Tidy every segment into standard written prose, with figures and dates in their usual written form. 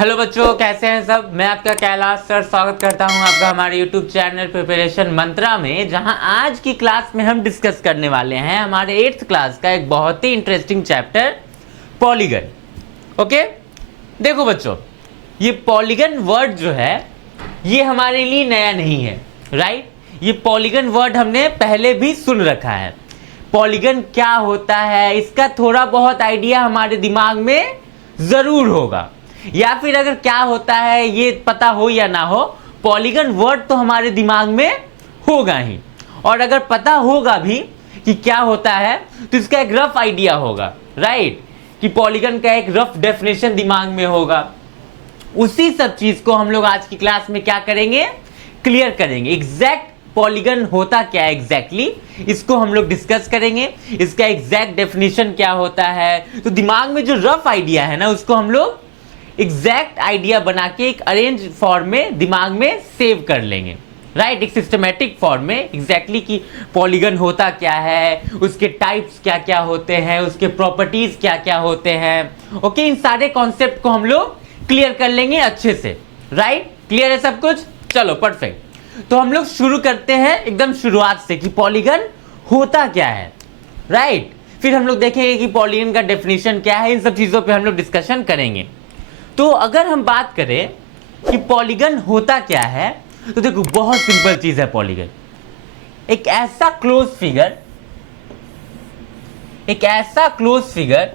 Hello बच्चों, कैसे हैं सब। मैं आपका कैलाश सर स्वागत करता हूं आपका हमारे यूट्यूब चैनल प्रिपरेशन मंत्रा में, जहां आज की क्लास में हम डिस्कस करने वाले हैं हमारे 8th क्लास का एक बहुत ही इंटरेस्टिंग चैप्टर पॉलीगन। ओके, देखो बच्चों, ये पॉलीगन वर्ड जो है ये हमारे लिए नया नहीं है, राइट। ये पॉलीगन वर्ड हमने पहले भी सुन रखा है। पॉलीगन क्या होता है इसका थोड़ा बहुत आइडिया हमारे दिमाग में जरूर होगा, या फिर अगर क्या होता है ये पता हो या ना हो, पॉलीगन वर्ड तो हमारे दिमाग में होगा ही। और अगर पता होगा भी कि क्या होता है तो इसका एक रफ आइडिया होगा, राइट, कि पॉलीगन का एक रफ डेफिनेशन दिमाग में होगा। उसी सब चीज को हम लोग आज की क्लास में क्या करेंगे, क्लियर करेंगे। एग्जैक्ट पॉलीगन होता क्या है एग्जैक्टली, इसको हम लोग डिस्कस करेंगे। इसका एग्जैक्ट डेफिनेशन क्या होता है, तो दिमाग में जो रफ आइडिया है ना उसको हम लोग एग्जैक्ट आइडिया बना के एक अरेंज फॉर्म में दिमाग में सेव कर लेंगे, राइट। एक सिस्टमेटिक फॉर्म में एग्जैक्टली कि पॉलीगन होता क्या है, उसके टाइप्स क्या क्या होते हैं, उसके प्रॉपर्टीज क्या क्या होते हैं। ओके, इन सारे कॉन्सेप्ट को हम लोग क्लियर कर लेंगे अच्छे से, राइट। क्लियर है सब कुछ, चलो परफेक्ट। तो हम लोग शुरू करते हैं एकदम शुरुआत से कि पॉलीगन होता क्या है, राइट। फिर हम लोग देखेंगे कि पॉलीगन का डेफिनेशन क्या है, इन सब चीजों पे हम लोग डिस्कशन करेंगे। तो अगर हम बात करें कि पॉलीगन होता क्या है, तो देखो बहुत सिंपल चीज है। पॉलीगन एक ऐसा क्लोज फिगर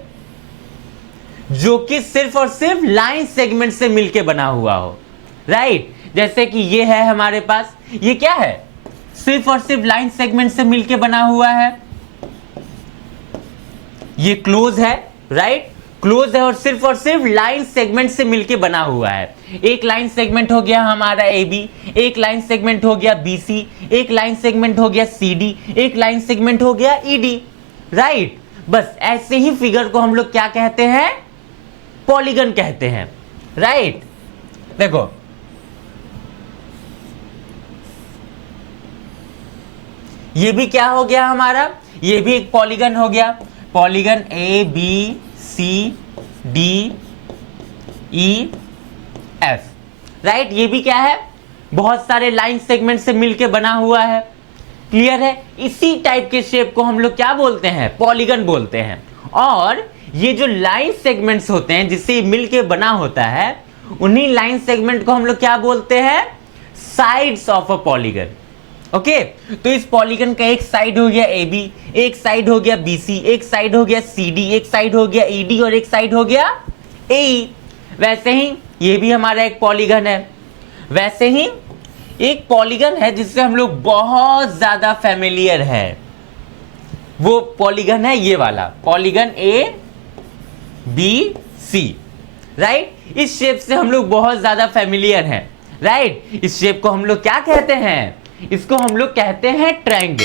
जो कि सिर्फ और सिर्फ लाइन सेगमेंट से मिलके बना हुआ हो, राइट। जैसे कि ये है हमारे पास, ये क्या है, सिर्फ और सिर्फ लाइन सेगमेंट से मिलके बना हुआ है। ये क्लोज है, राइट, क्लोज है और सिर्फ लाइन सेगमेंट से मिलके बना हुआ है। एक लाइन सेगमेंट हो गया हमारा AB, एक लाइन सेगमेंट हो गया BC, एक लाइन सेगमेंट हो गया CD, एक लाइन सेगमेंट हो गया ED, राइट। बस ऐसे ही फिगर को हम लोग क्या कहते हैं, पॉलीगन कहते हैं, राइट। देखो ये भी क्या हो गया हमारा, ये भी एक पॉलीगन हो गया। Polygon ABCDEF, right. ये भी क्या है, बहुत सारे लाइन सेगमेंट से मिलके बना हुआ है। क्लियर है। इसी टाइप के शेप को हम लोग क्या बोलते हैं, पॉलीगन बोलते हैं। और ये जो लाइन सेगमेंट्स होते हैं जिससे मिलके बना होता है, उन्हीं लाइन सेगमेंट को हम लोग क्या बोलते हैं, sides of a polygon. Okay, तो इस पॉलीगन का एक साइड हो गया AB, एक साइड हो गया BC, एक साइड हो गया CD, एक साइड हो गया ED और एक साइड हो गया AE। वैसे ही ये भी हमारा एक पॉलीगन है। वैसे ही एक पॉलीगन है जिससे हम लोग बहुत ज्यादा फैमिलियर है, वो पॉलीगन है ये वाला पॉलीगन ABC, राइट। इस शेप से हम लोग बहुत ज्यादा फैमिलियर हैं, राइट। इस शेप को हम लोग क्या कहते हैं, इसको हम लोग कहते हैं ट्रायंगल,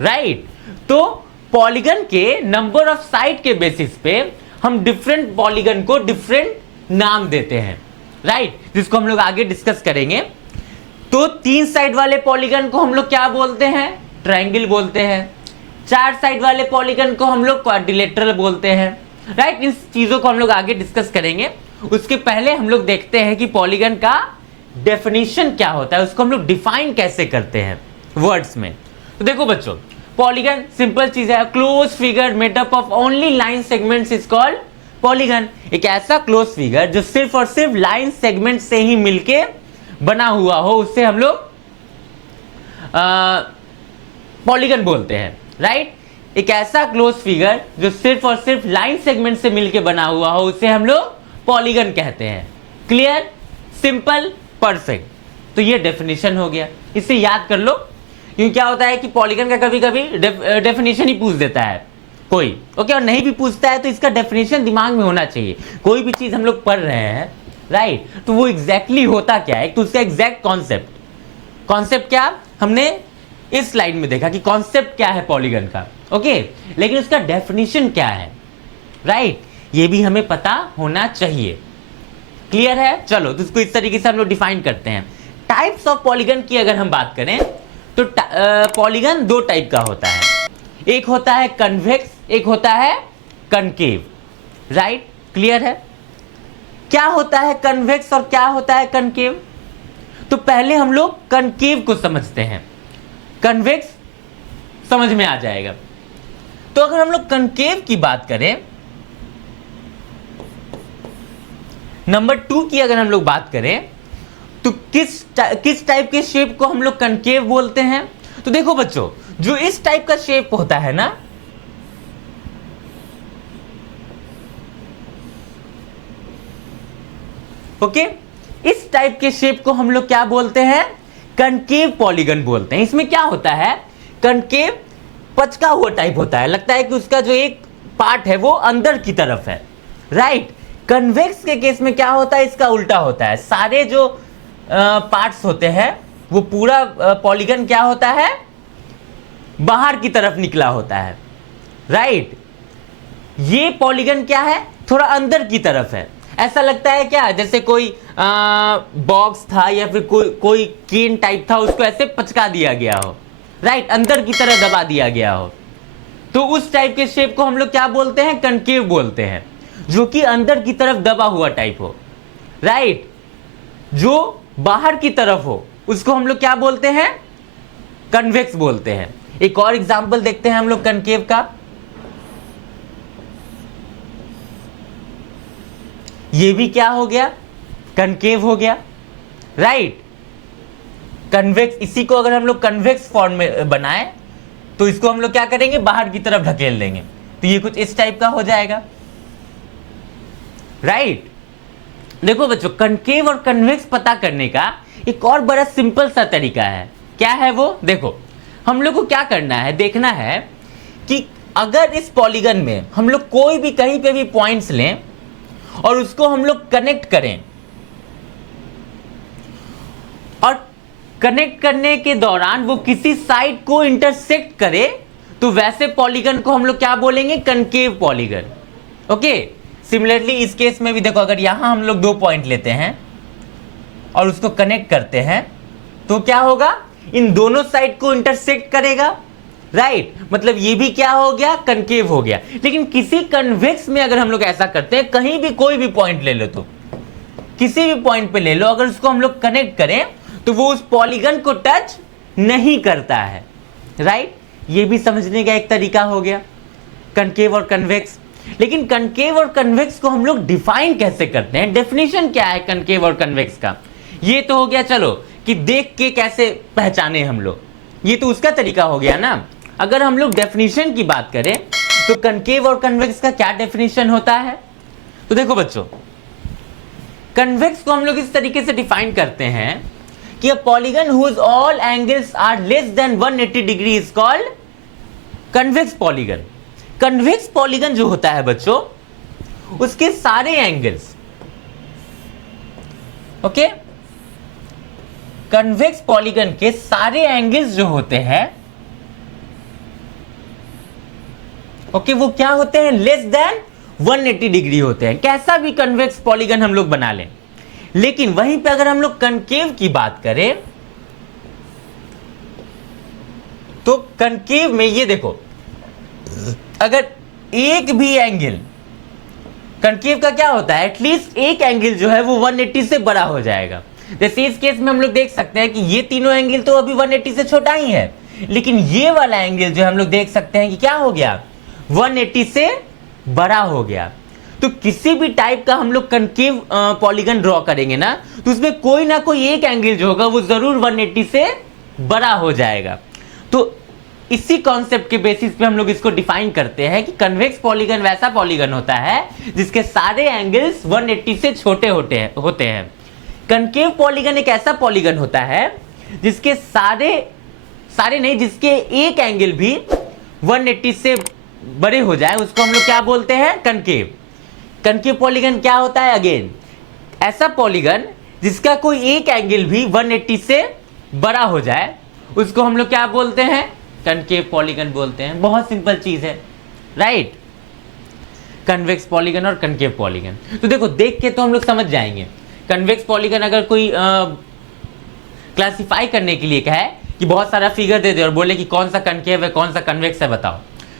राइट। तो पॉलीगन के नंबर ऑफ साइड के बेसिस पे हम डिफरेंट पॉलीगन को डिफरेंट नाम देते हैं, राइट, जिसको हम लोग आगे डिस्कस करेंगे। तो 3 साइड वाले पॉलीगन को हम लोग क्या बोलते हैं, ट्रायंगल बोलते हैं। 4 साइड वाले पॉलीगन को हम लोग क्वाड्रिलेटरल बोलते हैं, राइट। इन चीजों को हम लोग आगे डिस्कस करेंगे। उसके पहले हम लोग देखते हैं कि पॉलीगन का डेफिनेशन क्या होता है, उसको हम लोग डिफाइन कैसे करते हैं वर्ड्स में। तो देखो बच्चों, पॉलीगन सिंपल चीज है, close figure made up of only line segments is called polygon. एक ऐसा क्लोज फिगर जो सिर्फ और सिर्फ लाइन सेगमेंट से ही मिलके बना हुआ हो, उससे हम लोग पॉलीगन बोलते हैं, राइट। एक ऐसा क्लोज फिगर जो सिर्फ और सिर्फ लाइन सेगमेंट से मिलके बना हुआ हो, उसे हम लोग पॉलीगन कहते हैं। Clear, simple, perfect. तो ये डेफिनेशन हो गया, इसे याद कर लो। क्योंकि क्या होता है कि पॉलीगन का कभी कभी डेफिनेशन ही पूछ देता है कोई, ओके, और नहीं भी पूछता है तो इसका डेफिनेशन दिमाग में होना चाहिए। कोई भी चीज हम लोग पढ़ रहे हैं, राइट, तो वो एग्जैक्टली होता क्या है, तो उसका एग्जैक्ट कॉन्सेप्ट क्या हमने इस स्लाइड में देखा कि कॉन्सेप्ट क्या है पॉलीगन का, ओके, लेकिन उसका डेफिनेशन क्या है, राइट, ये भी हमें पता होना चाहिए। क्लियर है। चलो, तो इसको इस तरीके से हम लोग डिफाइन करते हैं। टाइप्स ऑफ पॉलीगन की अगर हम बात करें तो पॉलीगन 2 टाइप का होता है। एक होता है कन्वेक्स, एक होता है कनकेव, राइट। क्लियर है। क्या होता है कन्वेक्स और क्या होता है कनकेव। तो पहले हम लोग कनकेव को समझते हैं, कन्वेक्स समझ में आ जाएगा। तो अगर हम लोग कनकेव की बात करें, नंबर 2 की अगर हम लोग बात करें, तो किस टाइप के शेप को हम लोग कनकेव बोलते हैं। तो देखो बच्चों, जो इस टाइप का शेप होता है ना, ओके, इस टाइप के शेप को हम लोग क्या बोलते हैं, कनकेव पॉलीगन बोलते हैं। इसमें क्या होता है, कनकेव पचका हुआ टाइप होता है, लगता है कि उसका जो एक पार्ट है वो अंदर की तरफ है, राइट। कन्वेक्स के केस में क्या होता है, इसका उल्टा होता है, सारे जो पार्ट्स होते हैं वो पूरा पॉलीगन क्या होता है, बाहर की तरफ निकला होता है, राइट। ये पॉलीगन क्या है, थोड़ा अंदर की तरफ है। ऐसा लगता है क्या, जैसे कोई बॉक्स था या फिर कोई केन टाइप था, उसको ऐसे पचका दिया गया हो, राइट, अंदर की तरह दबा दिया गया हो। तो उस टाइप के शेप को हम लोग क्या बोलते हैं, कनकेव बोलते हैं, जो कि अंदर की तरफ दबा हुआ टाइप हो, राइट। जो बाहर की तरफ हो उसको हम लोग क्या बोलते हैं, कन्वेक्स बोलते हैं। एक और एग्जांपल देखते हैं हम लोग कनकेव का। ये भी क्या हो गया, कनकेव हो गया, राइट। कन्वेक्स, इसी को अगर हम लोग कन्वेक्स फॉर्म में बनाएं तो इसको हम लोग क्या करेंगे, बाहर की तरफ ढकेल देंगे, तो ये कुछ इस टाइप का हो जाएगा, राइट। देखो बच्चों, कनकेव और कन्वेक्स पता करने का एक और बड़ा सिंपल सा तरीका है। क्या है वो, देखो हम लोग को क्या करना है, देखना है कि अगर इस पॉलीगन में हम लोग कोई भी कहीं पे भी पॉइंट्स लें और उसको हम लोग कनेक्ट करें, और कनेक्ट करने के दौरान वो किसी साइड को इंटरसेक्ट करे, तो वैसे पॉलीगन को हम लोग क्या बोलेंगे, कनकेव पॉलीगन, ओके। सिमिलरली इस केस में भी देखो, अगर यहां हम लोग 2 पॉइंट लेते हैं और उसको कनेक्ट करते हैं, तो क्या होगा, इन दोनों साइड को इंटरसेक्ट करेगा, राइट। मतलब ये भी क्या हो गया, कनकेव हो गया। लेकिन किसी कन्वेक्स में अगर हम लोग ऐसा करते हैं, कहीं भी कोई भी पॉइंट ले लो, तो किसी भी पॉइंट पे ले लो, अगर उसको हम लोग कनेक्ट करें तो वो उस पॉलीगन को टच नहीं करता है, राइट। ये भी समझने का एक तरीका हो गया, कनकेव और कन्वेक्स। लेकिन कनकेव और कन्वेक्स को हम लोग डिफाइन कैसे करते हैं, डेफिनेशन क्या है कनकेव और कन्वेक्स का। ये तो हो गया, चलो कि देख के कैसे पहचाने हम लोग, ये तो उसका तरीका हो गया ना। अगर हम लोग डेफिनेशन की बात करें तो कनकेव और कन्वेक्स का क्या डेफिनेशन होता है। तो देखो बच्चों, कन्वेक्स को हम लोग इस तरीके से डिफाइन करते हैं कि a polygon whose all angles are less than 180 degree is called convex polygon. Convex polygon जो होता है बच्चों, उसके सारे एंगल्स, ओके, कन्वेक्स पॉलीगन के सारे एंगल्स जो होते हैं, ओके, वो क्या होते हैं, लेस देन 180 डिग्री होते हैं। कैसा भी कन्वेक्स पॉलीगन हम लोग बना लें। लेकिन वहीं पे अगर हम लोग कनकेव की बात करें, तो कनकेव में ये देखो, अगर एक भी एंगल, कनकेव का क्या होता है, एटलीस्ट एक एंगल जो है वो 180 से बड़ा हो जाएगा। जैसे इस केस में हम लोग देख सकते हैं कि ये तीनों एंगल तो अभी 180 से छोटा ही है, लेकिन ये वाला एंगल जो हम लोग देख सकते हैं कि क्या हो गया, 180 से बड़ा हो गया। तो किसी भी टाइप का हम लोग कनकेव पॉलीगन ड्रॉ करेंगे ना, तो उसमें कोई ना कोई एक एंगल जो होगा वो जरूर 180 से बड़ा हो जाएगा। तो इसी कॉन्सेप्ट के बेसिस पे हम लोग इसको डिफाइन करते हैं कि कन्वेक्स पॉलीगन वैसा पॉलीगन होता है जिसके सारे एंगल्स 180 से छोटे होते हैं। कनकेव पॉलीगन एक ऐसा पॉलीगन होता है जिसके सारे नहीं, जिसके एक एंगल भी 180 से बड़े हो जाए, उसको हम लोग क्या बोलते हैं, कनकेव। कनकेव पॉलीगन क्या होता है, अगेन ऐसा पॉलीगन जिसका कोई एक एंगल भी 180 से बड़ा हो जाए, उसको हम लोग क्या बोलते हैं, कनकेव पॉलीगन बोलते हैं। बहुत सिंपल चीज है, राइट। कन्वेक्स पॉलीगन और कनकेव पॉलीगन, तो देखो देख के तो हम लोग समझ जाएंगे। कन्वेक्स पॉलीगन अगर कोई क्लासिफाई करने के लिए कहे कि बहुत सारा फिगर दे दे और बोले कि कौन सा कनकेव है कौन सा कन्वेक्स है बताओ,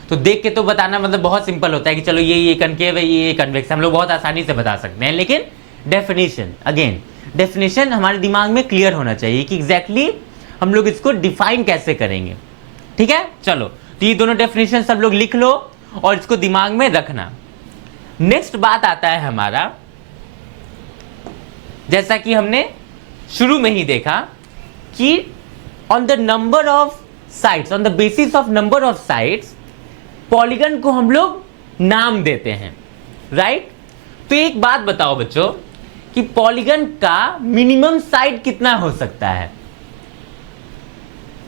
तो देख के तो बताना मतलब बहुत सिंपल होता है कि चलो ये कनकेव है, ये कन्वेक्स, हम लोग बहुत आसानी से बता सकते हैं। लेकिन डेफिनेशन, अगेन डेफिनेशन हमारे दिमाग में क्लियर होना चाहिए कि एग्जैक्टली हम लोग इसको डिफाइन कैसे करेंगे। ठीक है, चलो तो ये दोनों डेफिनेशन सब लोग लिख लो और इसको दिमाग में रखना। नेक्स्ट बात आता है हमारा, जैसा कि हमने शुरू में ही देखा कि on the number of sides, on the basis of number of sides polygon को हम लोग नाम देते हैं, राइट। तो एक बात बताओ बच्चों कि पॉलीगन का मिनिमम साइड कितना हो सकता है?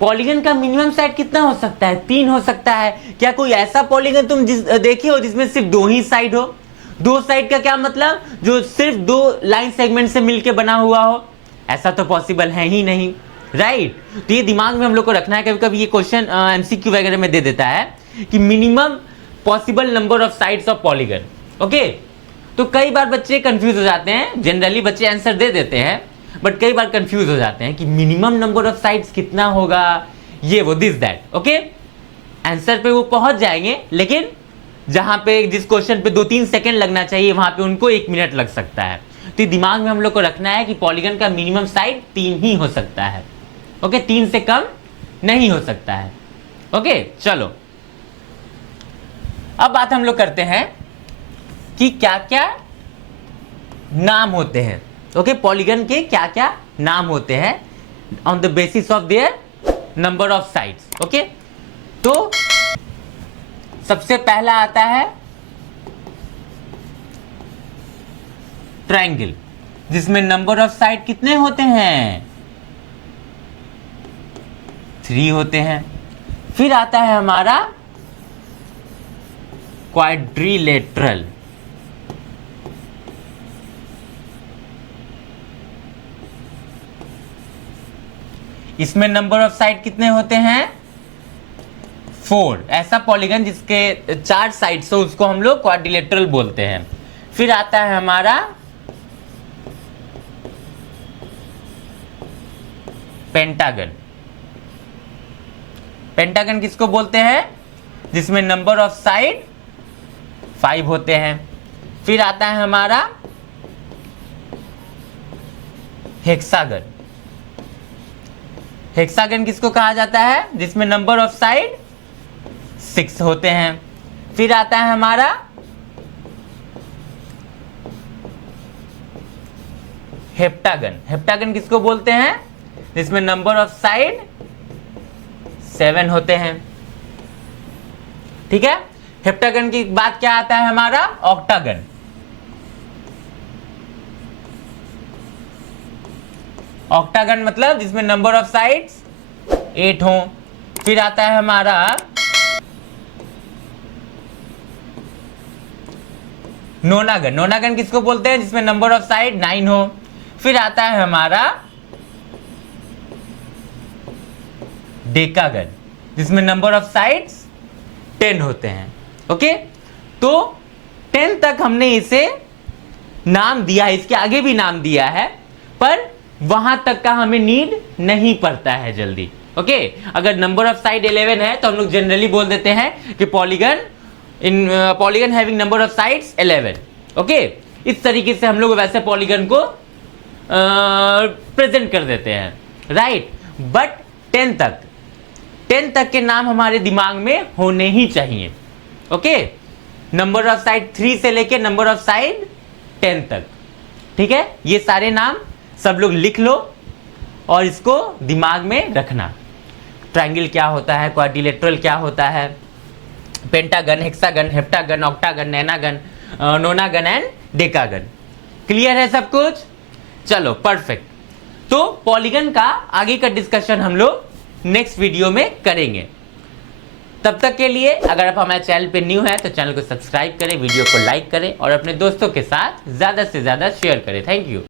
पॉलीगन का मिनिमम साइड कितना हो सकता है? 3 हो सकता है। क्या कोई ऐसा पॉलीगन तुम देखे हो जिसमें सिर्फ 2 ही साइड हो? 2 साइड का क्या मतलब? जो सिर्फ 2 लाइन सेगमेंट से मिलकर बना हुआ हो? ऐसा तो पॉसिबल है ही नहीं, राइट। तो ये दिमाग में हम लोग को रखना है। कभी कभी ये क्वेश्चन एमसीक्यू वगैरह में दे देता है कि minimum possible number of sides of polygon. Okay, तो कई बार बच्चे कंफ्यूज हो जाते हैं। जनरली बच्चे आंसर दे देते हैं, बट कई बार कंफ्यूज हो जाते हैं कि मिनिमम नंबर ऑफ साइड्स कितना होगा, ये वो दिस दैट। ओके, आंसर पे वो पहुंच जाएंगे, लेकिन जहां पे जिस क्वेश्चन पे 2-3 सेकंड लगना चाहिए वहां पे उनको 1 मिनट लग सकता है। तो दिमाग में हम लोग को रखना है कि पॉलीगन का मिनिमम साइड 3 ही हो सकता है। ओके, 3 से कम नहीं हो सकता है। ओके, चलो अब बात हम लोग करते हैं कि क्या क्या नाम होते हैं। ओके, पॉलीगन के क्या क्या नाम होते हैं on the basis of their number of sides. Okay, तो सबसे पहला आता है ट्रायंगल, जिसमें नंबर ऑफ साइड कितने होते हैं? 3 होते हैं। फिर आता है हमारा क्वाड्रिलेटरल, इसमें नंबर ऑफ साइड कितने होते हैं? 4। ऐसा पॉलीगन जिसके 4 साइड्स हो उसको हम लोग क्वाड्रिलेटरल बोलते हैं। फिर आता है हमारा पेंटागन। पेंटागन किसको बोलते हैं? जिसमें नंबर ऑफ साइड 5 होते हैं। फिर आता है हमारा हेक्सागन। हेक्सागन किसको कहा जाता है? जिसमें नंबर ऑफ साइड 6 होते हैं। फिर आता है हमारा हेप्टागन। हेप्टागन किसको बोलते हैं? जिसमें नंबर ऑफ साइड 7 होते हैं। ठीक है, हेप्टागन की बात क्या आता है हमारा? ऑक्टागन। ऑक्टागन मतलब जिसमें नंबर ऑफ साइड्स 8 हो। फिर आता है हमारा नोनागन। नोनागन किसको बोलते हैं? जिसमें नंबर ऑफ साइड 9 हो। फिर आता है हमारा डेकागन, जिसमें नंबर ऑफ साइड्स 10 होते हैं। ओके, तो 10 तक हमने इसे नाम दिया है, इसके आगे भी नाम दिया है, पर वहां तक का हमें नीड नहीं पड़ता है जल्दी। ओके, अगर नंबर ऑफ साइड 11 है तो हम लोग जनरली बोल देते हैं कि polygon having number of sides 11। Okay, इस तरीके से हम लोग वैसे पॉलीगन को प्रेजेंट कर देते हैं, राइट। बट 10 तक के नाम हमारे दिमाग में होने ही चाहिए। ओके, नंबर ऑफ साइड 3 से लेके नंबर ऑफ साइड 10 तक। ठीक है, ये सारे नाम सब लोग लिख लो और इसको दिमाग में रखना। ट्रायंगल क्या होता है, क्वाड्रिलेटरल क्या होता है, pentagon, hexagon, heptagon, octagon, नोनागन and decagon. Clear है सब कुछ? चलो परफेक्ट। तो पॉलीगन का आगे का डिस्कशन हम लोग नेक्स्ट वीडियो में करेंगे। तब तक के लिए अगर आप हमारे चैनल पे न्यू है तो चैनल को सब्सक्राइब करें, वीडियो को लाइक करें और अपने दोस्तों के साथ ज़्यादा से ज़्यादा शेयर करें। Thank you.